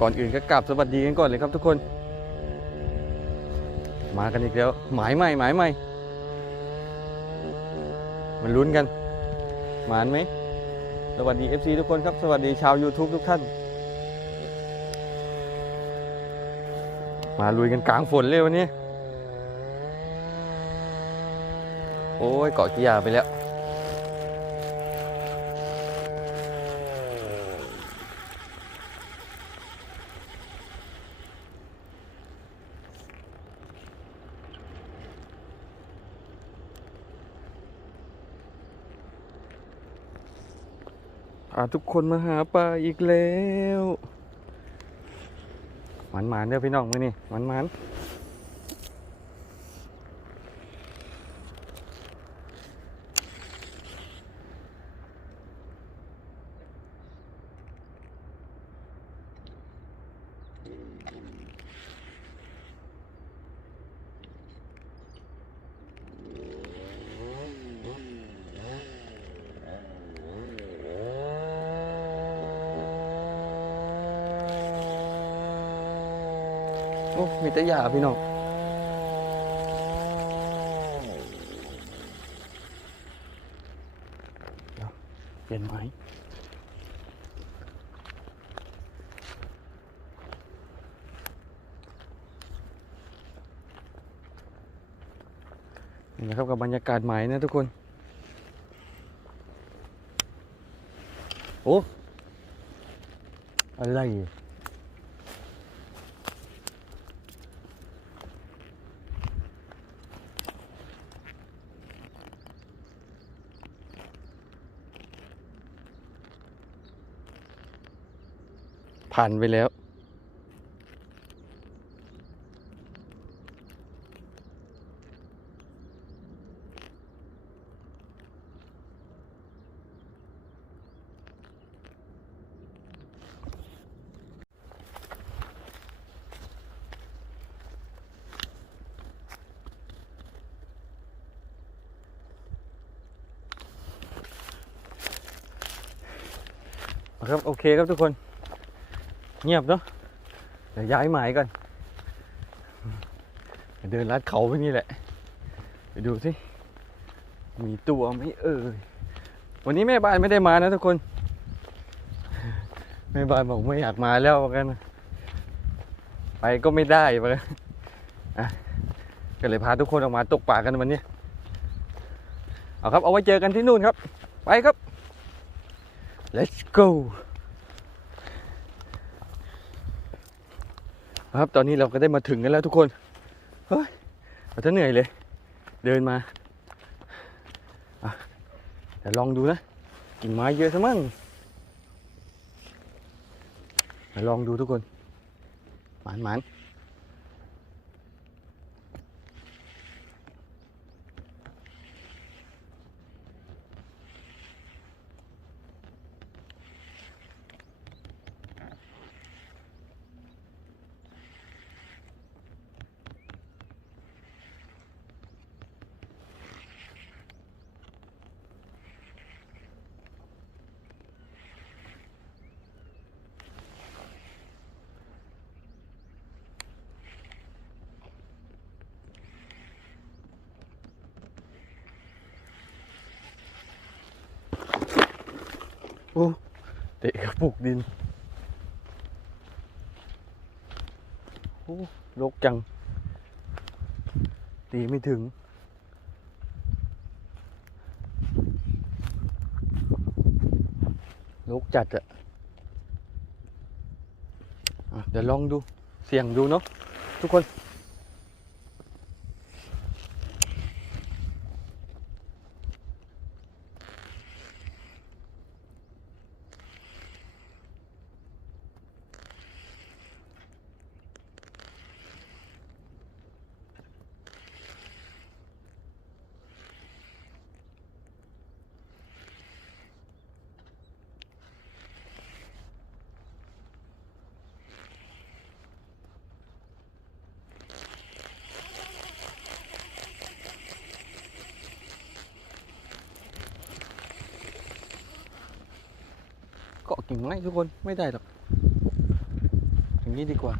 ก่อนอื่นก็กราบสวัสดีกันก่อนเลยครับทุกคน มากันอีกแล้ว หมายใหม่หมายใหม่ มันลุ้นกัน หมานไหม สวัสดี FC ทุกคนครับ สวัสดีชาว YouTube ทุกท่าน มาลุยกันกลางฝนเลยวันนี้ โอ้ยเกาะกิยาไปแล้วาทุกคนมาหาปลาอีกแล้วหมันหมันๆเด้อพี่น้องมือนี่หมันหมันโอ้ มีแต่หยาพี่น้องเปลี่ยนไม้นี่นะครับกับบรรยากาศใหม่นะทุกคน โอ้ อะไร ผ่านไปแล้ว ครับ โอเคครับทุกคน เงียบเนาะเดี๋ยวย้ายหมายก่อนเดินลัดเขาไปนี่แหละไปดูสิมีตัวไหมเอ่ยวันนี้แม่บ้านไม่ได้มานะทุกคนแม่บ้านบอกไม่อยากมาแล้วกัน ไปก็ไม่ได้ว่ากันอะก็เลยพาทุกคนออกมาตกปลากันวันนี้เอาครับเอาไว้เจอกันที่นู่นครับ ไปครับ let's go ครับตอนนี้เราก็ได้มาถึงกันแล้วทุกคนเฮ้ยเราจะเหนื่อยเลย เดินมาอะเดี๋ยวลองดูนะกิ่งไม้เยอะซะมั่งมาลองดูทุกคนหมานหมาน โอ้เตะกระปุกดินโอ้ลกจัง ตีไม่ถึง ลกจัดอะอะเดี๋ยวลองดู เสี่ยงดูเนาะทุกคน เกาะกิ่งไม้ทุกคนไม่ได้หรอกอย่างนี้ดีกว่า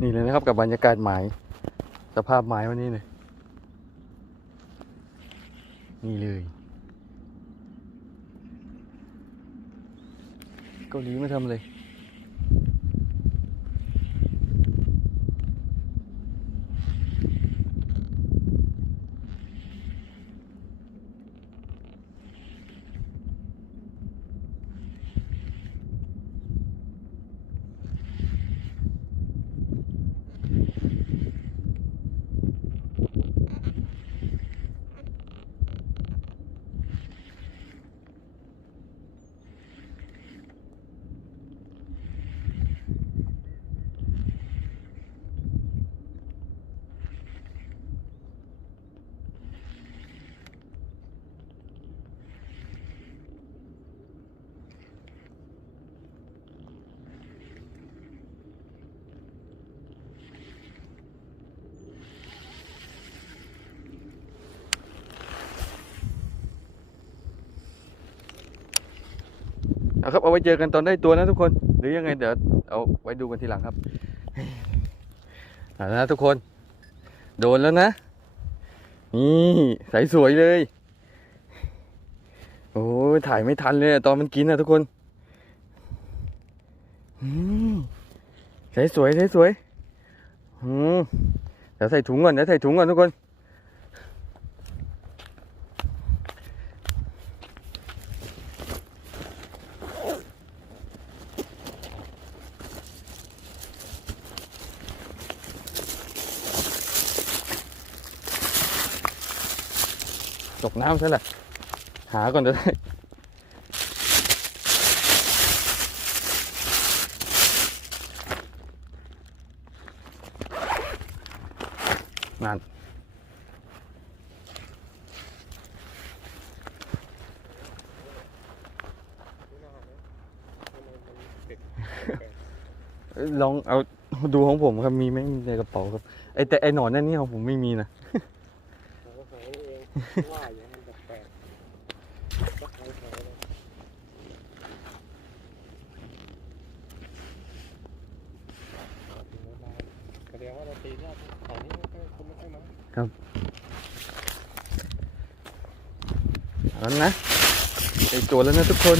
นี่เลยนะครับกับบรรยากาศหมาย สภาพหมายวันนี้เลยนี่เลย เกาหลีไม่ทำเลย อาครับเอาไว้เจอกันตอนได้ตัวนะทุกคน หรือยังไงเดี๋ยวเอาไว้ดูกันทีหลังครับเอาละนะทุกคน โดนแล้วนะนี่ใสสวยเลย โอ้ยถ่ายไม่ทันเลยตอนมันกินนะทุกคนใสสวยใสสวยอืมเดี๋ยวใส่ถุงก่อนเดี๋ยวใส่ถุงก่อนทุกคน ตกน้ำซะแหละหาก่อนจะได้นั่นลองเอาดูของผมครับมีไหมในกระเป๋าครับไอแต่ไอหนอนนั่นนี่ของผมไม่มีนะ ว่าอย่างนั้นแปลกๆก็แถวๆเลยแสดงว่าเราตีรอบตอนนี้ไม่ค่อยคนไม่ค่อยมาเอาแล้วนะไอตัวแล้วนะทุกคน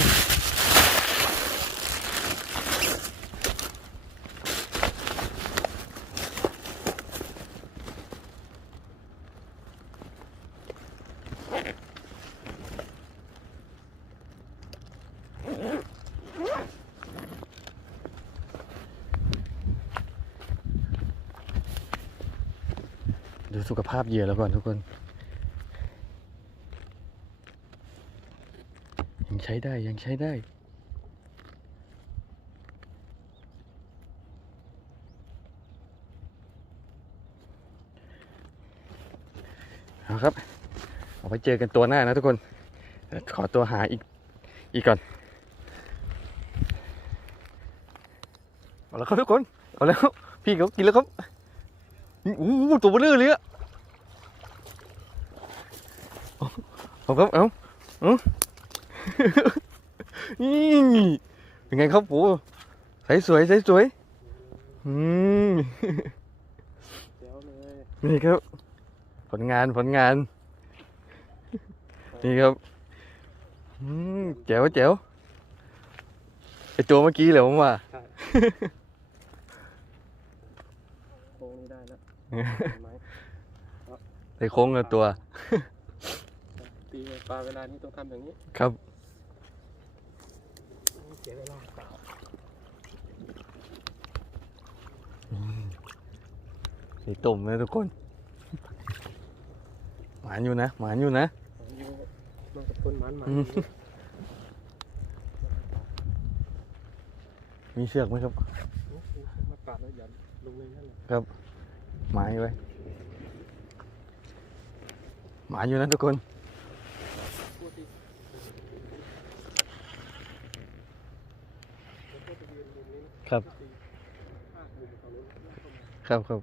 สุขภาพเหยื่อแล้วก่อนทุกคนยังใช้ได้ยังใช้ได้ เอาครับ เอาไปเจอกันตัวหน้านะทุกคน ขอตัวหาอีกอีกก่อน เอาแล้วครับทุกคน เอาแล้ว พี่เขากินแล้วครับอู้หูตัวเบลอเลยอะเอา ครับเอาเอานี่เป็นไงครับปูใสสวยใสสวยอืมเดี๋ยวเลยนี่ครับ ผลงานผลงาน นี่ครับอืมแจ๋วแจ๋วไอตัวเมื่อกี้เหรอผมว่าโค้งนี้ได้แล้วเห็นไหมไอโค้งกับตัว ตีปลาเวลานี้ต้องทำอย่างนี้ครับ เสียเวลาเปล่าสีตุ่มนะทุกคน หมานอยู่นะหมานอยู่นะผมอยู่มันกับคนหมันหมันอืมมีเชือกไหมครับมาปาดแล้วหยันลงเลยนั่นแหละหมายไว้หมานอยู่นะทุกคน พูดดิแล้วก็จะยืนมุมนี้นะ ครับ ครับครับ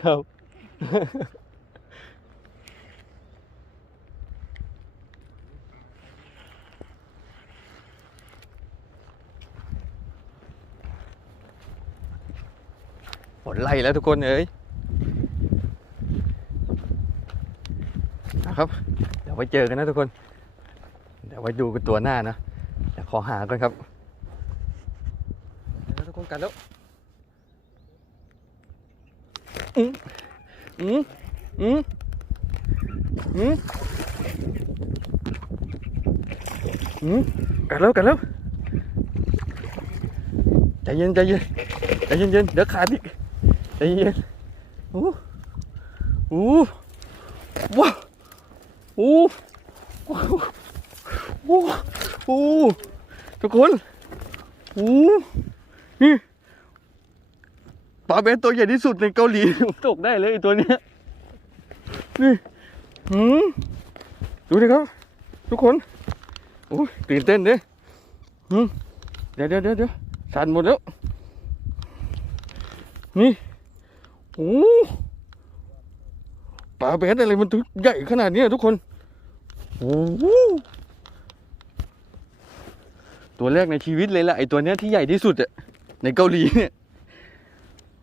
ครับ ไล่แล้วทุกคนเอ้ยนะครับ เดี๋ยวไว้เจอกันนะทุกคน เดี๋ยวไว้ดูกันตัวหน้านะเดี๋ยวขอหาก่อนครับเดี๋ยวนะทุกคนกันแล้วอืมอืมอืมอืมอืมกันแล้วกันแล้วใจเย็นใจเย็นใจเย็นเย็นๆเดี๋ยวขาดอีก ใจเย็นโอ้โหว้าโอ้โอ้โอ้โอ้ทุกคนโอ้นี่ปลาเบนตัวใหญ่ที่สุดในเกาหลีผมตกได้เลยตัวเนี้ยนี่หืมดูดิครับ ทุกคนโอ้ตื่นเต้นเด้หืมเดี๋ยวเดี๋ยวเดี๋ยวเดี๋ยวสั่นหมดแล้วนี่ โอ้ปลาแบดอะไรมันถึงใหญ่ขนาดนี้ทุกคนโอ้โหตัวแรกในชีวิตเลยแหละไอตัวเนี้ยที่ใหญ่ที่สุดอะในเกาหลีเนี่ย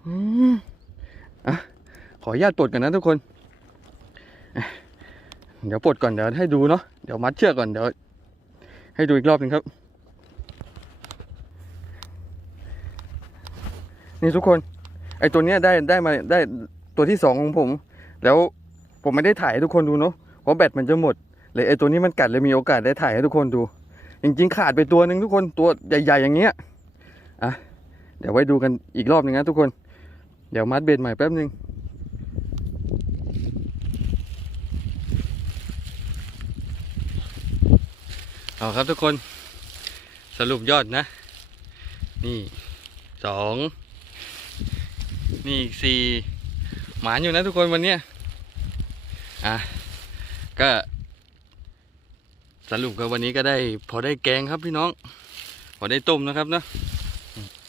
อืมอะขออนุญาตปลดกันนะทุกคน เดี๋ยวปลดก่อนเดี๋ยวให้ดูเนาะเดี๋ยวมัดเชือกก่อนเดี๋ยวให้ดูอีกรอบหนึ่งครับ นี่ทุกคน ไอตัวเนี้ยได้ได้มาได้ตัวที่สองของผม แล้วผมไม่ได้ถ่ายให้ทุกคนดูเนาะเพราะแบตมันจะหมดเลยไอตัวนี้มันกัดเลยมีโอกาสได้ถ่ายให้ทุกคนดู จริงๆ ขาดไปตัวหนึ่งทุกคนตัวใหญ่ๆอย่างเงี้ยอะเดี๋ยวไว้ดูกันอีกรอบหนึ่งนะทุกคน เดี๋ยวมัดเบ็ดใหม่แป๊บหนึงเอาครับทุกคนสรุปยอดนะ นี่สอง นี่อีกสี่หมานอยู่นะทุกคนวันเนี้ยอะก็ สรุปกันวันนี้ก็ได้ พอได้แกงครับพี่น้อง พอได้ต้มนะครับเนอะ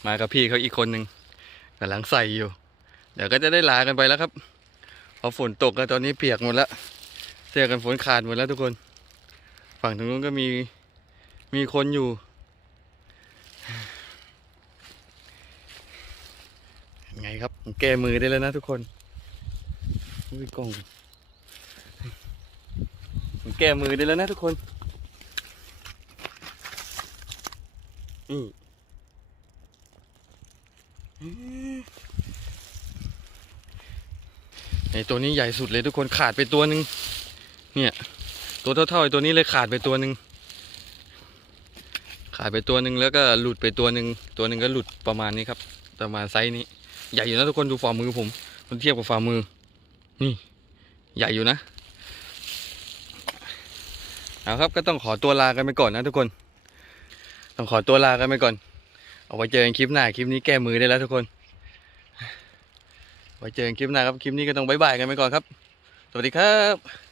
มากับพี่เขาอีกคนหนึ่งกำลังใส่อยู่ เดี๋ยวก็จะได้ลากันไปแล้วครับพอฝนตกแล้วตอนนี้เปียกหมดแล้วเสื้อกันฝนขาดหมดแล้วทุกคน ฝั่งตรงนู้นก็มีมีคนอยู่ ไง ครับผมแก้มือได้แล้วนะทุกคนอุ้ยกล้องผมแก้มือได้แล้วนะทุกคนนี่ไอตัวนี้ใหญ่สุดเลยทุกคนขาดไปตัวหนึ่งเนี่ย ตัวเท่าๆไอตัวนี้เลยขาดไปตัวหนึ่งขาดไปตัวหนึ่งแล้วก็หลุดไปตัวหนึ่งตัวหนึ่งก็หลุดประมาณนี้ครับ ประมาณไซส์นี้ ใหญ่อยู่นะทุกคนดูฝ่ามือผมมันเทียบกับฝ่ามือ นี่ ใหญ่อยู่นะเอาครับก็ต้องขอตัวลากันไปก่อนนะทุกคน ต้องขอตัวลากันไปก่อน เอาไว้เจอกันคลิปหน้าคลิปนี้แก้มือได้แล้วทุกคนไว้เจอกันคลิปหน้าครับคลิปนี้ก็ต้องบายบายกันไปก่อนครับ สวัสดีครับ